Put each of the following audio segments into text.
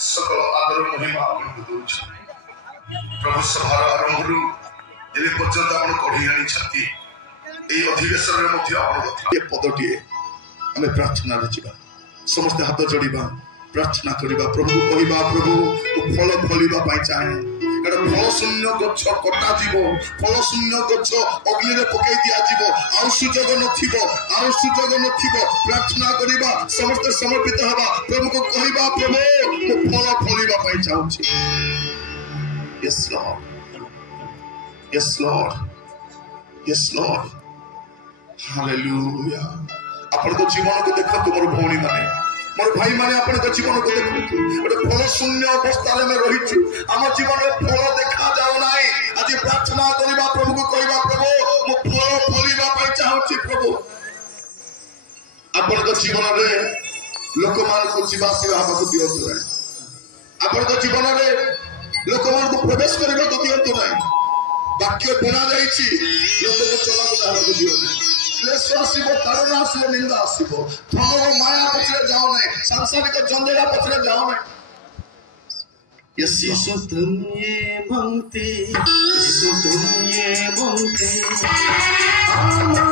सकल आदर महिमा आपको दूच प्रभु सभार आरंभ जे पर्यंत आप कढ़ी आनी अधिवेशन पदटी आम प्रार्थना समस्त हाथ जोड़ा प्रार्थना करवा प्रभु को कहवा प्रभु फल फलवा चाहे कारण फल शून्य गछ कटा फल शून्य गछ अग्नि में पकई दिज्व आउ सुजोग नथिब प्रार्थना करवा समस्त समर्पित हवा प्रभु को कहवा प्रभु फल फलवा चाहूँ Yes Lord, yes Lord, yes Lord, Hallelujah. आपण को जीवन को देखो तुम भौणी माने मोर भाई माने आपण को जीवन को देखो गोटे फल शून्य अवस्था में रही आम जीवन में फल देखा जाऊ ना आज प्रार्थना करवा प्रभु को कहवा प्रभु मो फल फलवा चाहूँ प्रभु आपण को जीवन में लोक मान को जीवासी भाव को दिंतु ना आपण को जीवन में लोक मान को प्रवेश करने को दिंतु ना वाक्य बुणा जाइए लोक को चला को दियो ना क्लेश आसब तारण आसब निंदा आसब धन माया पछरे जाओ ना सांसारिक जंजेला पछरे जाओ ना यीशु तुम ये मांगते यीशु तुम ये मांगते आना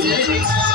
Yes,